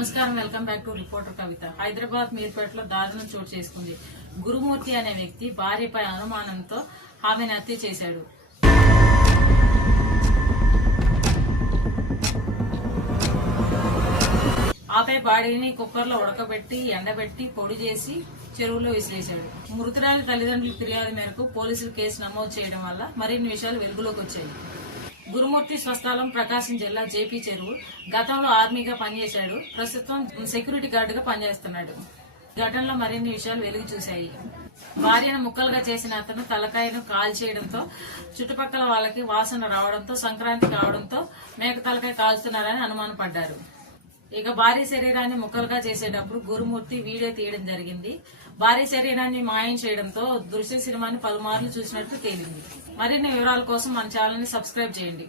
నమస్కారం welcome back to reporter Kavitha. Hyderabad మీర్పేటలో దారుణం చోటు చేసుకుంది. గురుమూర్తి అనే వ్యక్తి భార్యపై అనుమానంతో ఆమెను హత్య చేశాడు. ఆపై బాడీని కుక్కర్లో ఉడకబెట్టి ఎండబెట్టి పొడి చేసి చెరువులో విసిరేశాడు. మృతురాలి తల్లిదండ్రుల ఫిర్యాదు మేరకు పోలీసులు కేసు నమోదు చేయడం వల్ల మరిన్ని విషయాలు వెలుగులోకి వచ్చాయి. గురుమూర్తి స్వస్థలం ప్రకాశం జిల్లా జేపీ చెరువు. గతంలో ఆర్మీగా పనిచేశాడు. ప్రస్తుతం సెక్యూరిటీ గార్డుగా పనిచేస్తున్నాడు. ఘటనలో మరిన్ని విషయాలు వెలుగు చూశాయి. భార్యను ముక్కలుగా చేసిన అతను తలకాయను కాల్ చేయడంతో చుట్టుపక్కల వాళ్ళకి వాసన రావడంతో సంక్రాంతి కావడంతో మేక తలకాయ కాల్చుతున్నారని అనుమానపడ్డారు. ఇక భారీ శరీరాన్ని ముక్కలుగా చేసేటప్పుడు గురుమూర్తి వీడియో తీయడం జరిగింది. భారీ శరీరాన్ని మాయం చేయడంతో దృశ్య సినిమాని పలుమార్లు చూసినట్లు తేలింది. మరిన్ని వివరాల కోసం మన ఛానల్ని సబ్స్క్రైబ్ చేయండి.